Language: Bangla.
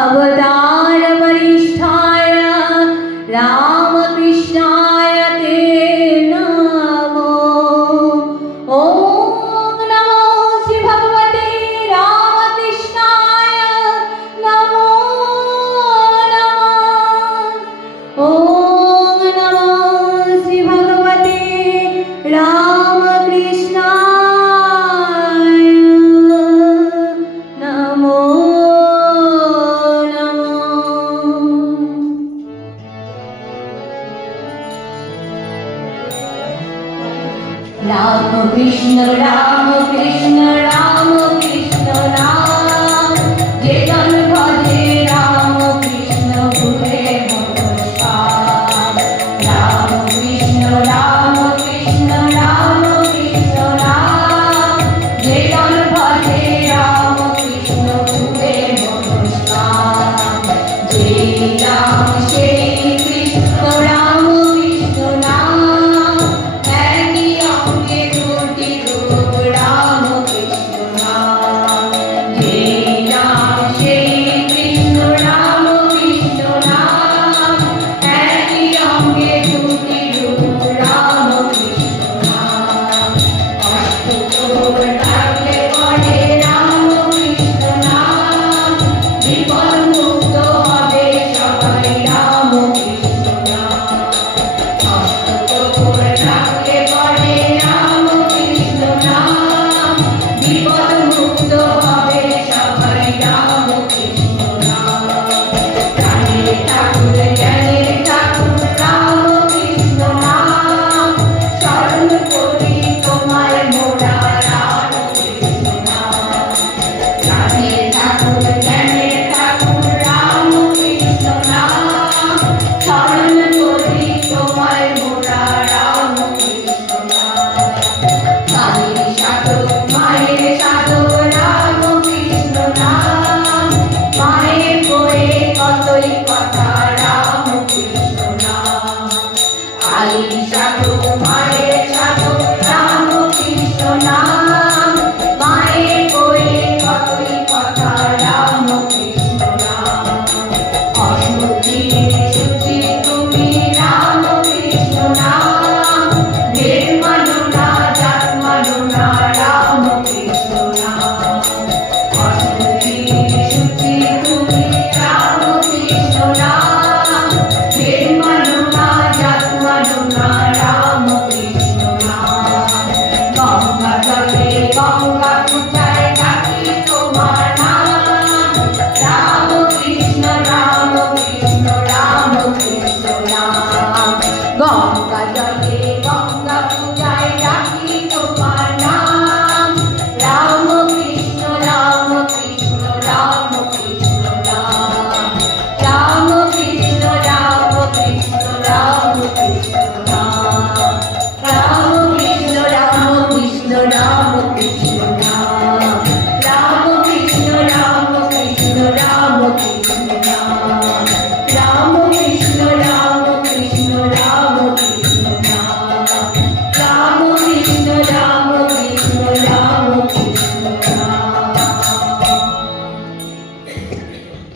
அவதான் রাম কৃষ্ণ রাম কৃষ্ণ রাম। কৃষ্ণ রাম যে জন ভজে রাম কৃষ্ণ ভুলে রাম কৃষ্ণ রাম কৃষ্ণ রাম কৃষ্ণ রাম। যে জন ভজে রাম কৃষ্ণ ভুলে যে রাম, সেই Alisha Kumar.